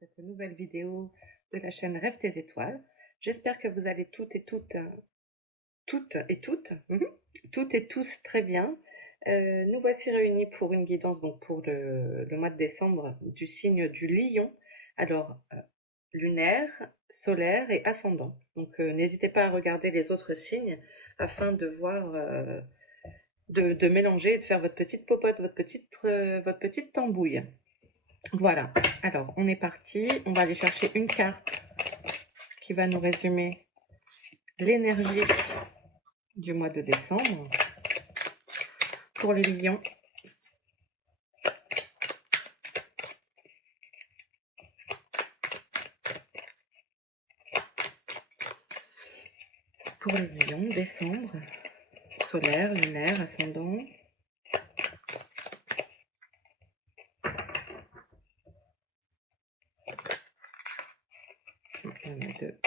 cette nouvelle vidéo de la chaîne Rêve tes étoiles. J'espère que vous allez toutes et tous très bien. Nous voici réunis pour une guidance donc pour le mois de décembre du signe du lion. Alors, lunaire, solaire et ascendant. Donc, n'hésitez pas à regarder les autres signes afin de voir, de mélanger et de faire votre petite popote, votre petite tambouille. Voilà, alors on est parti, on va aller chercher une carte qui va nous résumer l'énergie du mois de décembre pour les lions. Pour les lions, décembre, solaire, lunaire, ascendant. Donc, il y en a deux.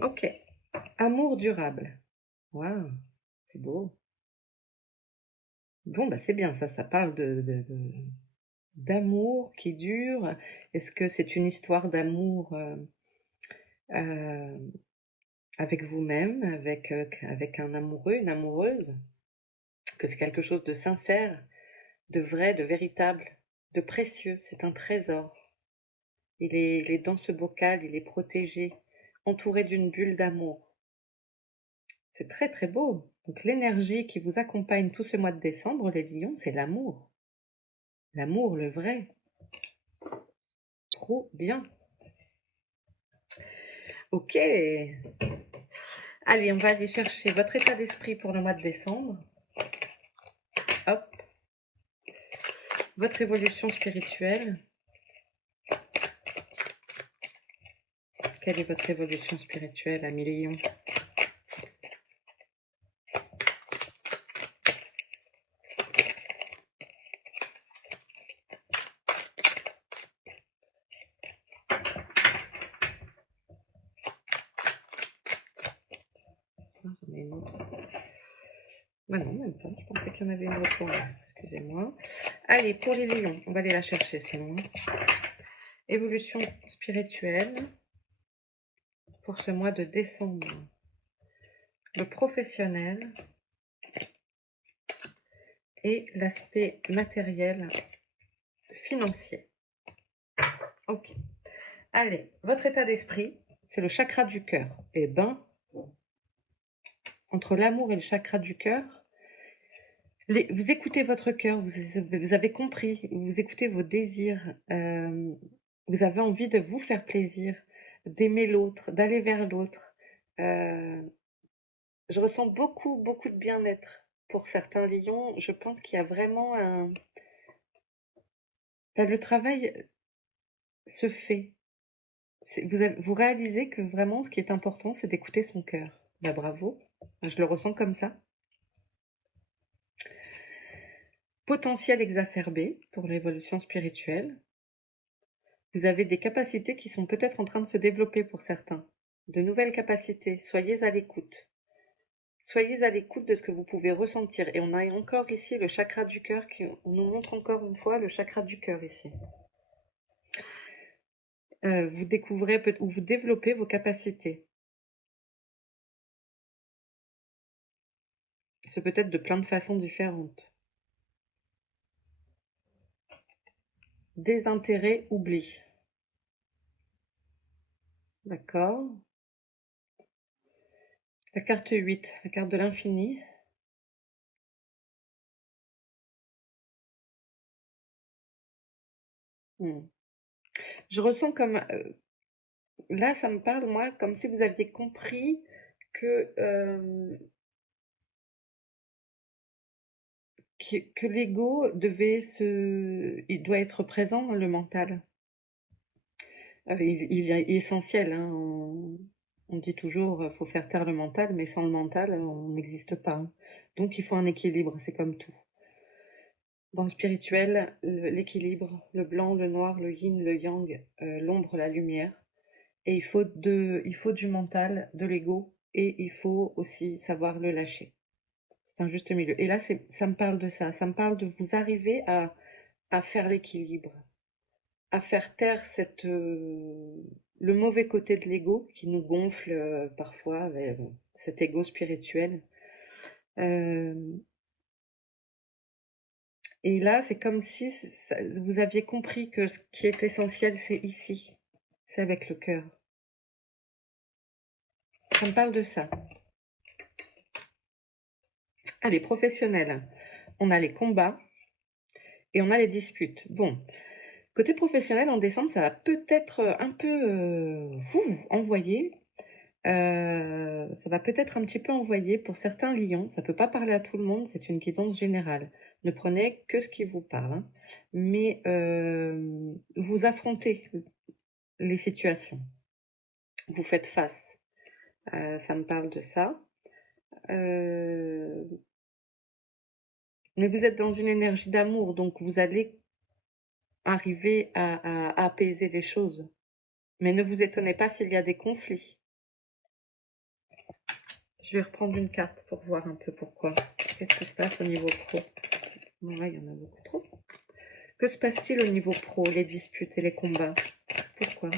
Ok, amour durable. Waouh, c'est beau. Bon, bah c'est bien, ça parle d'amour qui dure. Est-ce que c'est une histoire d'amour euh, avec vous-même, avec un amoureux, une amoureuse? Que c'est quelque chose de sincère, de vrai, de véritable, de précieux. C'est un trésor. Il est dans ce bocal, il est protégé, entouré d'une bulle d'amour. C'est très très beau. Donc l'énergie qui vous accompagne tout ce mois de décembre, les lions, c'est l'amour. L'amour, le vrai. Trop bien. Ok. Allez, on va aller chercher votre état d'esprit pour le mois de décembre. Hop. Votre évolution spirituelle. Quelle est votre évolution spirituelle, amis lions? J'en ai une autre. Bah non, même pas. Je pensais qu'il y en avait une autre. Excusez-moi. Allez, pour les lions, on va aller la chercher sinon. Évolution spirituelle pour ce mois de décembre. Le professionnel et l'aspect matériel financier. Ok. Allez, votre état d'esprit, c'est le chakra du cœur. Eh ben, entre l'amour et le chakra du cœur, vous écoutez votre cœur, vous avez compris, vous écoutez vos désirs, vous avez envie de vous faire plaisir, d'aimer l'autre, d'aller vers l'autre. Je ressens beaucoup de bien-être pour certains lions. Je pense qu'il y a vraiment un... le travail se fait. Vous réalisez que vraiment ce qui est important, c'est d'écouter son cœur. Bah bravo, je le ressens comme ça. Potentiel exacerbé pour l'évolution spirituelle. Vous avez des capacités qui sont peut-être en train de se développer pour certains. De nouvelles capacités. Soyez à l'écoute. Soyez à l'écoute de ce que vous pouvez ressentir. Et on a encore ici le chakra du cœur on nous montre encore une fois le chakra du cœur ici. Vous découvrez ou vous développez vos capacités. C'est peut-être de plein de façons différentes. Désintérêt, oubli. D'accord. La carte 8, la carte de l'infini. Je ressens comme... là, ça me parle, moi, comme si vous aviez compris que, que l'ego il doit être présent dans le mental. Il est essentiel hein, On dit toujours, faut faire taire le mental, mais sans le mental, on n'existe pas, hein. Donc il faut un équilibre, c'est comme tout. Dans le spirituel, l'équilibre, le blanc, le noir, le yin, le yang, l'ombre, la lumière. Et il faut du mental, de l'ego, et il faut aussi savoir le lâcher. C'est un juste milieu. Et là, ça me parle de ça. Ça me parle de vous arriver à faire l'équilibre, à faire taire le mauvais côté de l'ego qui nous gonfle parfois, cet ego spirituel. Euh, et là, c'est comme si vous aviez compris que ce qui est essentiel, c'est ici. C'est avec le cœur. Ça me parle de ça. Allez, professionnel. On a les combats et on a les disputes. Bon, côté professionnel, en décembre, ça va peut-être un peu vous envoyer. Ça va peut-être un petit peu envoyer pour certains lions. Ça ne peut pas parler à tout le monde, c'est une guidance générale. Ne prenez que ce qui vous parle, hein. Mais vous affrontez les situations. Vous faites face. Ça me parle de ça. Mais vous êtes dans une énergie d'amour, donc vous allez arriver à apaiser les choses. Mais ne vous étonnez pas s'il y a des conflits. Je vais reprendre une carte pour voir un peu pourquoi. Qu'est-ce qui se passe au niveau pro? Ouais, il y en a beaucoup trop. Que se passe-t-il au niveau pro, les disputes et les combats? Pourquoi?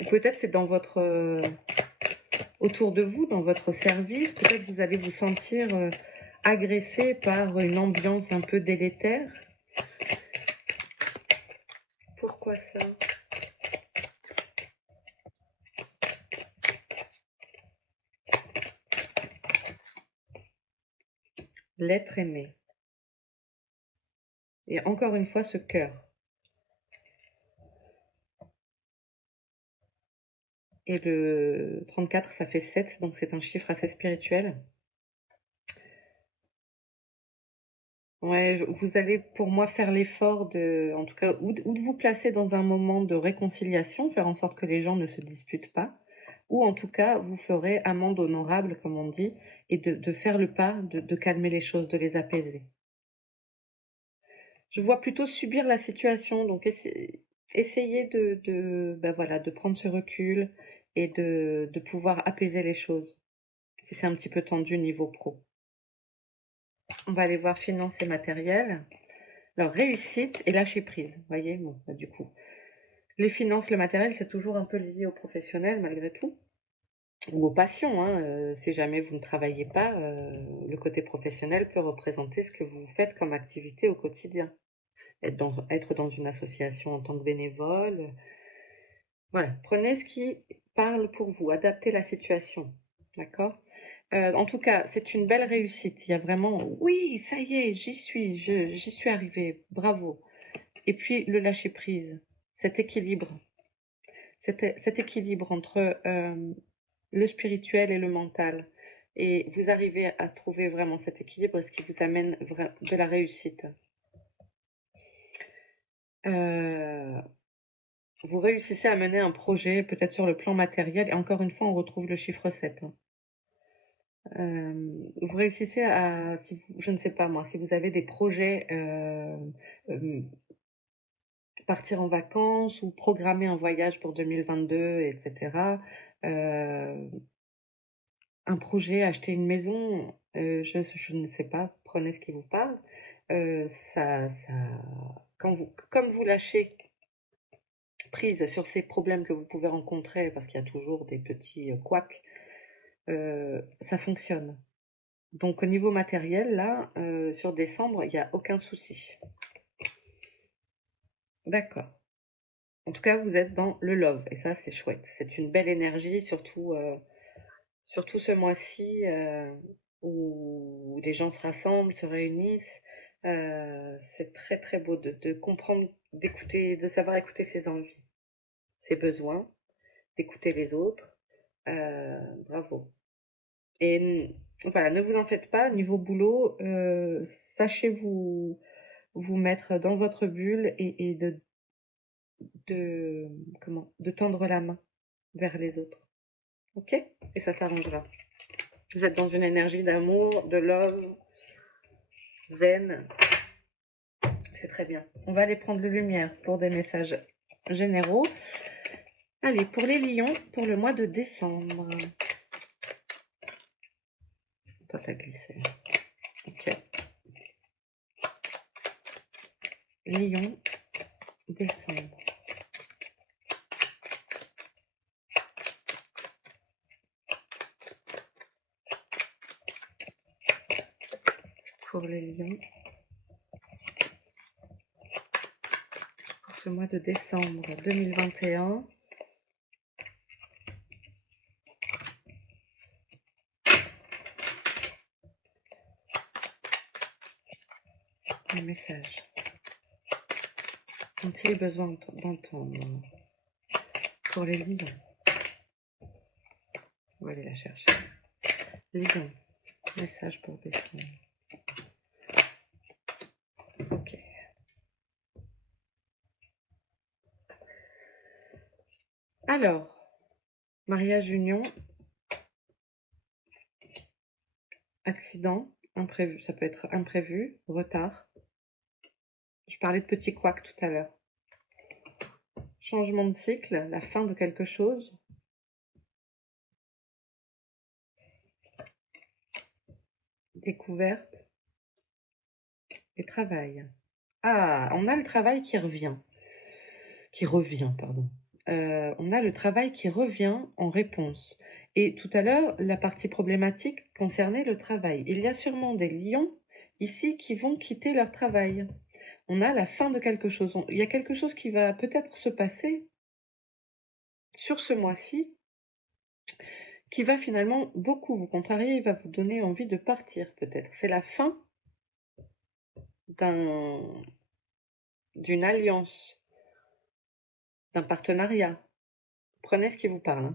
Ou peut-être c'est dans votre autour de vous, dans votre service, peut-être vous allez vous sentir agressé par une ambiance un peu délétère. Pourquoi ça? L'être aimé. Et encore une fois, ce cœur. Et le 34, ça fait 7, donc c'est un chiffre assez spirituel. Ouais, vous allez pour moi faire l'effort en tout cas, ou de vous placer dans un moment de réconciliation, faire en sorte que les gens ne se disputent pas, ou en tout cas, vous ferez amende honorable, comme on dit, et de faire le pas, de calmer les choses, de les apaiser. Je vois plutôt subir la situation, donc essayez ben voilà, de prendre ce recul et de pouvoir apaiser les choses, si c'est un petit peu tendu niveau pro. On va aller voir finances et matériel. Alors, réussite et lâcher prise, vous voyez, bon, bah, du coup. Les finances, le matériel, c'est toujours un peu lié au professionnel malgré tout, ou aux passions, hein. Si jamais vous ne travaillez pas, le côté professionnel peut représenter ce que vous faites comme activité au quotidien. Être dans une association en tant que bénévole. Voilà, prenez ce qui parle pour vous, adaptez la situation, d'accord? En tout cas, c'est une belle réussite. Il y a vraiment, oui, ça y est, j'y suis arrivée, bravo. Et puis le lâcher prise, cet équilibre, cet équilibre entre le spirituel et le mental. Et vous arrivez à trouver vraiment cet équilibre, ce qui vous amène de la réussite. Vous réussissez à mener un projet, peut-être sur le plan matériel, et encore une fois, on retrouve le chiffre 7, hein. Vous réussissez je ne sais pas moi, si vous avez des projets, partir en vacances ou programmer un voyage pour 2022, etc. Un projet, acheter une maison, je ne sais pas, prenez ce qui vous parle. Ça, comme vous lâchez prise sur ces problèmes que vous pouvez rencontrer, parce qu'il y a toujours des petits couacs, ça fonctionne. Donc au niveau matériel, là, sur décembre, il n'y a aucun souci. D'accord. En tout cas, vous êtes dans le love, et ça, c'est chouette. C'est une belle énergie, surtout ce mois-ci où les gens se rassemblent, se réunissent. C'est très très beau de comprendre, d'écouter, de savoir écouter ses envies, ses besoins, d'écouter les autres. Bravo. Et voilà, ne vous en faites pas, niveau boulot, sachez vous mettre dans votre bulle et de, de tendre la main vers les autres. Ok? Et ça s'arrangera. Vous êtes dans une énergie d'amour, de love, zen. C'est très bien. On va aller prendre le lumière pour des messages généraux. Allez, pour les lions, pour le mois de décembre. Toi, t'as glissé. Ok. Lion, décembre. Pour les lions. Pour ce mois de décembre 2021. Un message. Ont-ils besoin d'entendre? Pour les lions. On va aller la chercher. Lion. Message pour décembre. Ok. Alors, mariage, union, accident, imprévu. Ça peut être imprévu, retard. Je parlais de petits couacs tout à l'heure. Changement de cycle, la fin de quelque chose. Découverte et travail. Ah, on a le travail qui revient. Pardon. On a le travail qui revient en réponse. Et tout à l'heure, la partie problématique concernait le travail. Il y a sûrement des lions ici qui vont quitter leur travail. On a la fin de quelque chose. Il y a quelque chose qui va peut-être se passer sur ce mois-ci qui va finalement beaucoup vous contrarier et va vous donner envie de partir peut-être. C'est la fin d'une alliance, d'un partenariat. Prenez ce qui vous parle.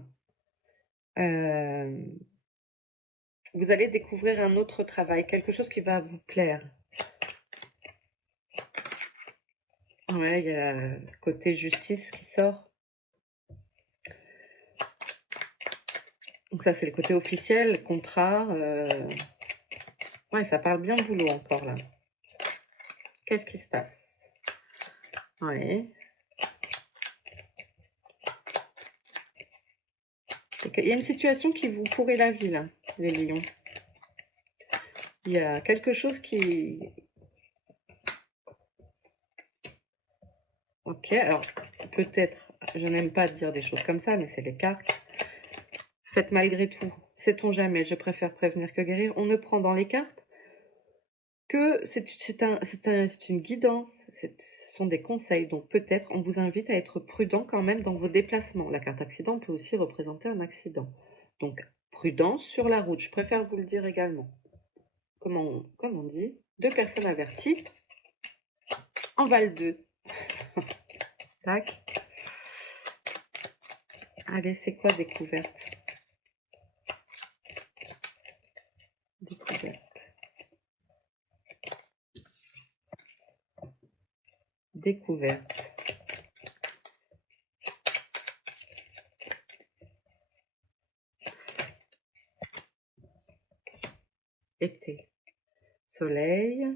Vous allez découvrir un autre travail, quelque chose qui va vous plaire. Ouais, il y a le côté justice qui sort. Donc ça, c'est le côté officiel, contrat. Ouais, ça parle bien de boulot encore là. Qu'est-ce qui se passe? Ouais. Il y a une situation qui vous pourrit la vie là, les lions. Il y a quelque chose qui... Ok, alors peut-être, je n'aime pas dire des choses comme ça, mais c'est les cartes. Faites malgré tout. Sait-on jamais, je préfère prévenir que guérir. On ne prend dans les cartes que c'est une guidance, ce sont des conseils. Donc peut-être on vous invite à être prudent quand même dans vos déplacements. La carte accident peut aussi représenter un accident. Donc prudence sur la route, je préfère vous le dire également. Comme on dit, 2 personnes averties en valent 2. Tac. Allez, c'est quoi découverte? Découverte. Découverte. Été. Soleil.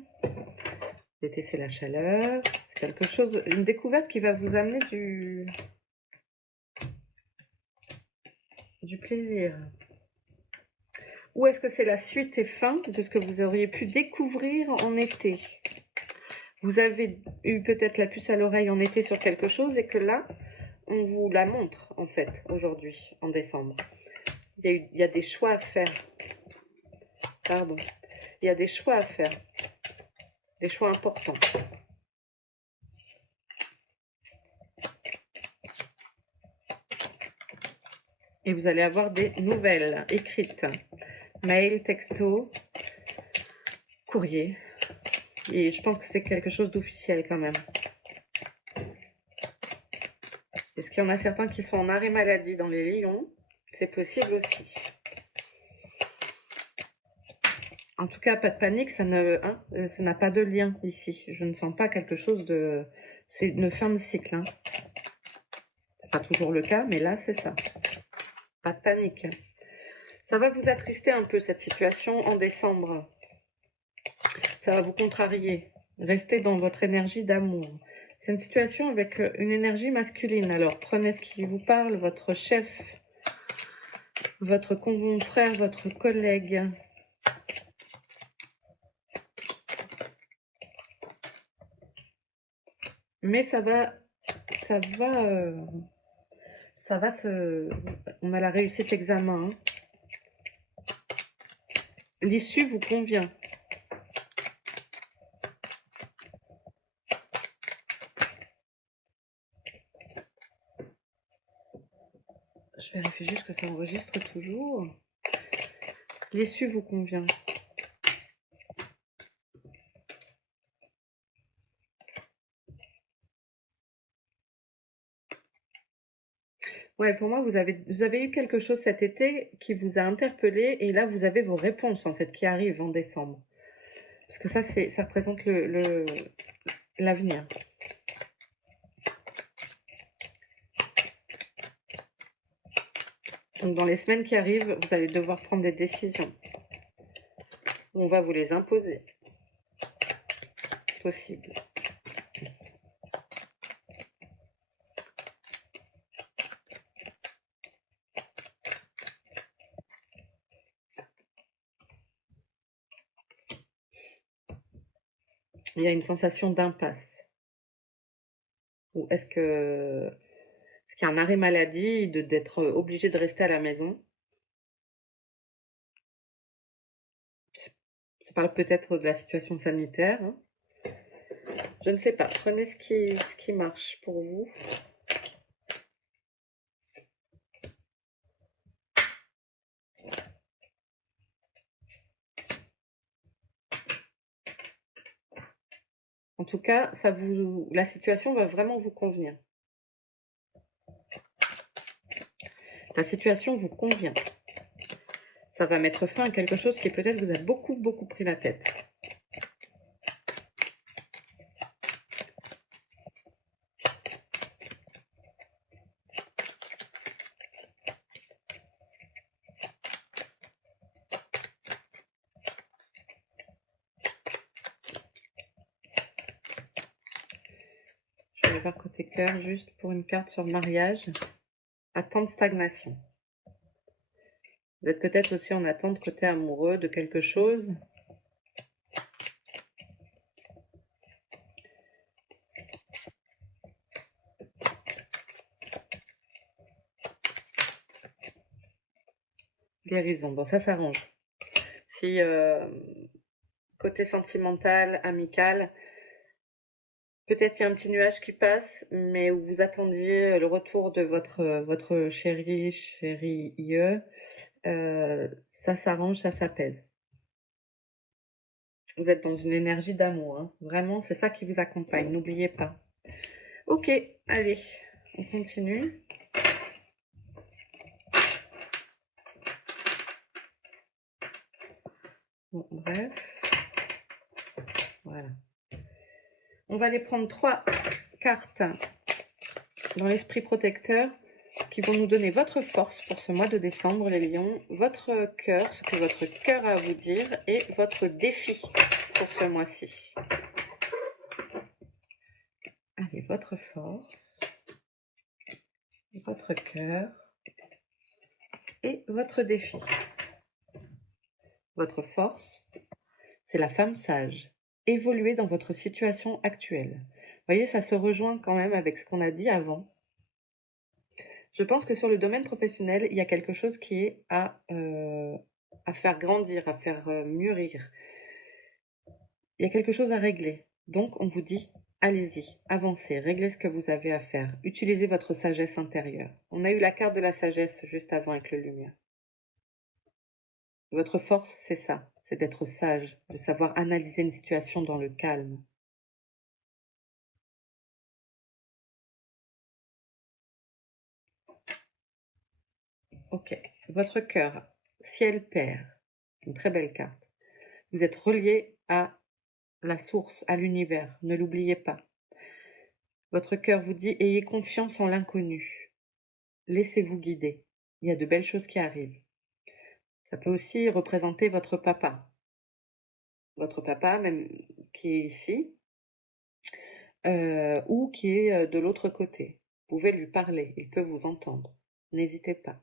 L'été, c'est la chaleur. C'est quelque chose, une découverte qui va vous amener du plaisir. Ou est-ce que c'est la suite et fin de ce que vous auriez pu découvrir en été? Vous avez eu peut-être la puce à l'oreille en été sur quelque chose et que là, on vous la montre en fait aujourd'hui, en décembre. Il y a des choix à faire. Pardon. Il y a des choix à faire. Des choix importants. Et vous allez avoir des nouvelles écrites. Mail, texto, courrier. Et je pense que c'est quelque chose d'officiel quand même. Est-ce qu'il y en a certains qui sont en arrêt maladie dans les lions? C'est possible aussi. En tout cas, pas de panique, ça n'a pas de lien ici. Je ne sens pas quelque chose de... C'est une fin de cycle. Hein. C'est pas toujours le cas, mais là, c'est ça. Pas de panique. Ça va vous attrister un peu, cette situation, en décembre. Ça va vous contrarier. Restez dans votre énergie d'amour. C'est une situation avec une énergie masculine. Alors, prenez ce qui vous parle, votre chef, votre confrère, votre collègue. Mais ça va on a la réussite examen. Hein. L'issue vous convient. Je vérifie juste que ça enregistre toujours. L'issue vous convient. Ouais, pour moi, vous avez eu quelque chose cet été qui vous a interpellé et là, vous avez vos réponses, en fait, qui arrivent en décembre. Parce que ça représente l'avenir. Donc, dans les semaines qui arrivent, vous allez devoir prendre des décisions. On va vous les imposer. Possible. Il y a une sensation d'impasse. Ou est-ce qu'il y a un arrêt maladie, d'être obligé de rester à la maison? Ça parle peut-être de la situation sanitaire. Hein. Je ne sais pas. Prenez ce qui marche pour vous. En tout cas, la situation va vraiment vous convenir. La situation vous convient. Ça va mettre fin à quelque chose qui peut-être vous a beaucoup, beaucoup pris la tête. Je vais voir côté cœur, juste pour une carte sur le mariage. Attente stagnation. Vous êtes peut-être aussi en attente côté amoureux de quelque chose. Guérison, bon ça s'arrange. Si côté sentimental, amical, peut-être il y a un petit nuage qui passe, mais où vous attendiez le retour de votre chéri, ça s'arrange, ça s'apaise. Vous êtes dans une énergie d'amour, hein. Vraiment, c'est ça qui vous accompagne, n'oubliez pas. Ok, allez, on continue. Bon, bref, voilà. On va aller prendre 3 cartes dans l'esprit protecteur qui vont nous donner votre force pour ce mois de décembre, les lions, votre cœur, ce que votre cœur a à vous dire, et votre défi pour ce mois-ci. Allez, votre force, votre cœur et votre défi. Votre force, c'est la femme sage. Évoluer dans votre situation actuelle. Vous voyez, ça se rejoint quand même avec ce qu'on a dit avant. Je pense que sur le domaine professionnel, il y a quelque chose qui est à faire grandir, à faire mûrir. Il y a quelque chose à régler. Donc, on vous dit, allez-y, avancez, réglez ce que vous avez à faire. Utilisez votre sagesse intérieure. On a eu la carte de la sagesse juste avant avec le lumière. Votre force, c'est ça, c'est d'être sage, de savoir analyser une situation dans le calme. Ok, votre cœur, ciel père, une très belle carte. Vous êtes relié à la source, à l'univers, ne l'oubliez pas. Votre cœur vous dit, ayez confiance en l'inconnu. laissez-vous guider. Il y a de belles choses qui arrivent. Ça peut aussi représenter votre papa même qui est ici, ou qui est de l'autre côté. Vous pouvez lui parler, il peut vous entendre. N'hésitez pas.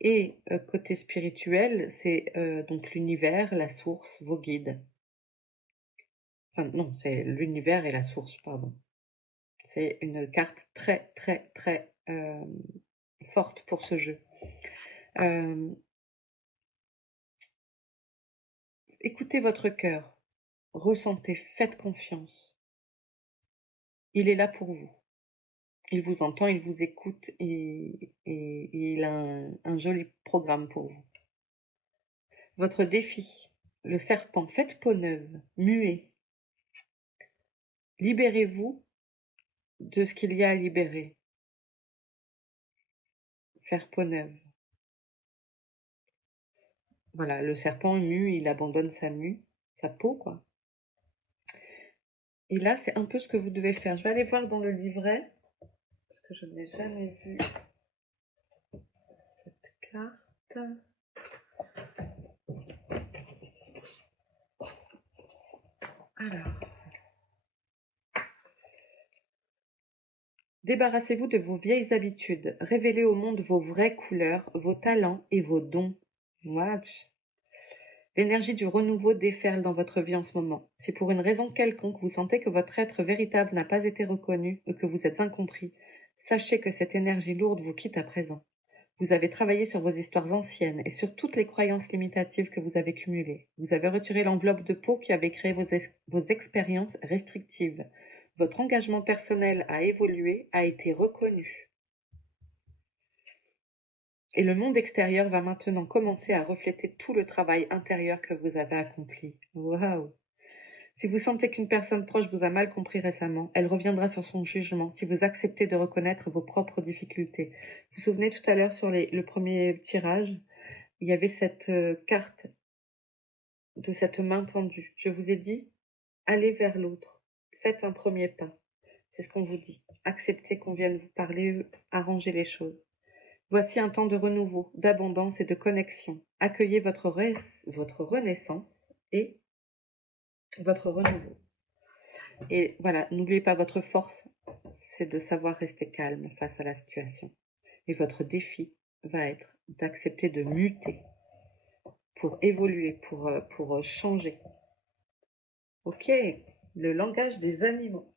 Et côté spirituel, c'est donc l'univers, la source, vos guides. Enfin non, c'est l'univers et la source, pardon. C'est une carte très très très forte pour ce jeu. Écoutez votre cœur, ressentez, faites confiance. Il est là pour vous. Il vous entend, il vous écoute et il a un joli programme pour vous. Votre défi, le serpent, faites peau neuve, muez. Libérez-vous de ce qu'il y a à libérer. Faire peau neuve. Voilà, le serpent mue, il abandonne sa peau, quoi. Et là, c'est un peu ce que vous devez faire. Je vais aller voir dans le livret, parce que je n'ai jamais vu cette carte. Alors, débarrassez-vous de vos vieilles habitudes. Révélez au monde vos vraies couleurs, vos talents et vos dons. Watch. L'énergie du renouveau déferle dans votre vie en ce moment. Si pour une raison quelconque vous sentez que votre être véritable n'a pas été reconnu ou que vous êtes incompris, sachez que cette énergie lourde vous quitte à présent. Vous avez travaillé sur vos histoires anciennes et sur toutes les croyances limitatives que vous avez cumulées. Vous avez retiré l'enveloppe de peau qui avait créé vos expériences restrictives. Votre engagement personnel a évolué, a été reconnu. Et le monde extérieur va maintenant commencer à refléter tout le travail intérieur que vous avez accompli. Waouh! Si vous sentez qu'une personne proche vous a mal compris récemment, elle reviendra sur son jugement si vous acceptez de reconnaître vos propres difficultés. Vous vous souvenez tout à l'heure sur le premier tirage, il y avait cette carte de cette main tendue. Je vous ai dit, allez vers l'autre, faites un premier pas. C'est ce qu'on vous dit. Acceptez qu'on vienne vous parler, arranger les choses. Voici un temps de renouveau, d'abondance et de connexion. Accueillez votre renaissance et votre renouveau. Et voilà, n'oubliez pas, votre force, c'est de savoir rester calme face à la situation. Et votre défi va être d'accepter de muter pour évoluer, pour changer. Ok, le langage des animaux.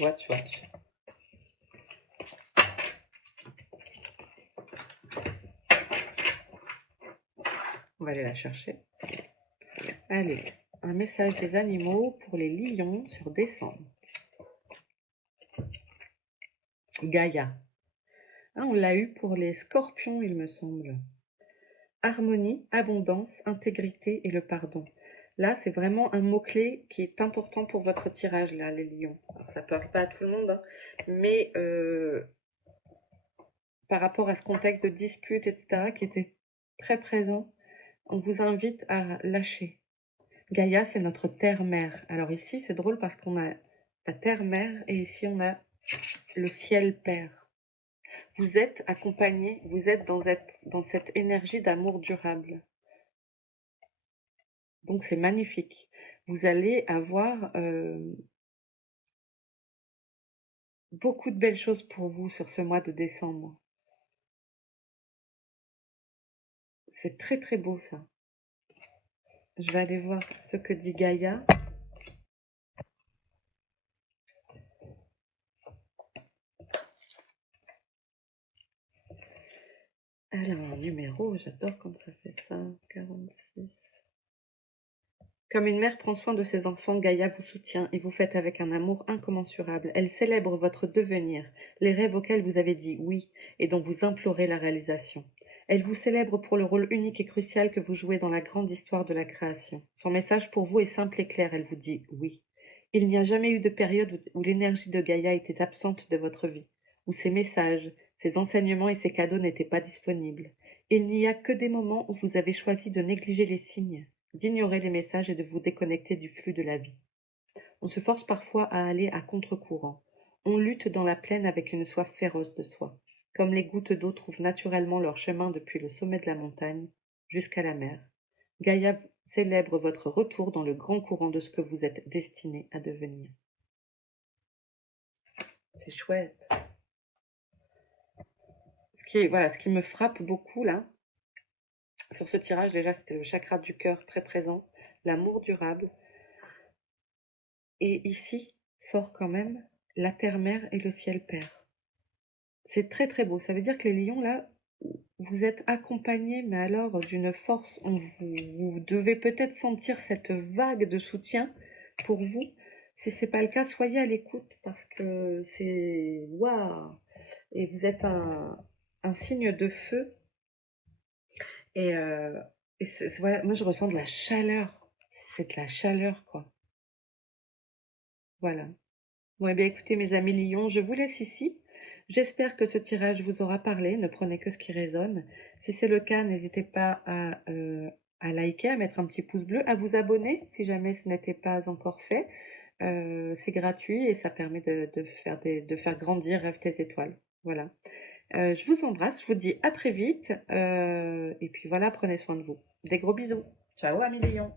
Watch, watch. On va aller la chercher. Allez, un message des animaux pour les lions sur décembre. Gaïa. Ah, on l'a eu pour les scorpions, il me semble. Harmonie, abondance, intégrité et le pardon. Là, c'est vraiment un mot-clé qui est important pour votre tirage, là, les lions. Alors, ça ne parle pas à tout le monde, hein, mais par rapport à ce contexte de dispute, etc., qui était très présent, on vous invite à lâcher. Gaïa, c'est notre terre-mère. Alors ici, c'est drôle parce qu'on a la terre-mère et ici, on a le ciel-père. Vous êtes accompagné, vous êtes dans cette énergie d'amour durable. Donc c'est magnifique. Vous allez avoir beaucoup de belles choses pour vous sur ce mois de décembre. C'est très très beau ça. Je vais aller voir ce que dit Gaïa. Alors, numéro, j'adore quand ça fait ça. 46. Comme une mère prend soin de ses enfants, Gaïa vous soutient et vous fait avec un amour incommensurable. Elle célèbre votre devenir, les rêves auxquels vous avez dit oui et dont vous implorez la réalisation. Elle vous célèbre pour le rôle unique et crucial que vous jouez dans la grande histoire de la création. Son message pour vous est simple et clair, elle vous dit oui. Il n'y a jamais eu de période où l'énergie de Gaïa était absente de votre vie. où ces messages, ces enseignements et ces cadeaux n'étaient pas disponibles. Il n'y a que des moments où vous avez choisi de négliger les signes, d'ignorer les messages et de vous déconnecter du flux de la vie. On se force parfois à aller à contre-courant. On lutte dans la plaine avec une soif féroce de soi. Comme les gouttes d'eau trouvent naturellement leur chemin depuis le sommet de la montagne jusqu'à la mer, Gaïa célèbre votre retour dans le grand courant de ce que vous êtes destiné à devenir. C'est chouette. Ce qui me frappe beaucoup là, sur ce tirage, déjà, c'était le chakra du cœur très présent, l'amour durable. Et ici sort quand même la terre-mère et le ciel-père. C'est très très beau. Ça veut dire que les lions, là, vous êtes accompagnés, mais alors d'une force. Vous devez peut-être sentir cette vague de soutien pour vous. Si ce n'est pas le cas, soyez à l'écoute parce que c'est waouh! Et vous êtes un signe de feu. Et, voilà, moi je ressens de la chaleur. C'est de la chaleur, quoi. Voilà. Bon, eh bien, écoutez, mes amis lions, je vous laisse ici. J'espère que ce tirage vous aura parlé. Ne prenez que ce qui résonne. Si c'est le cas, n'hésitez pas à liker, à mettre un petit pouce bleu, à vous abonner si jamais ce n'était pas encore fait. C'est gratuit et ça permet de faire grandir Rêve tes étoiles. Voilà. Je vous embrasse, je vous dis à très vite. Et puis voilà, prenez soin de vous. Des gros bisous. Ciao, amis lions.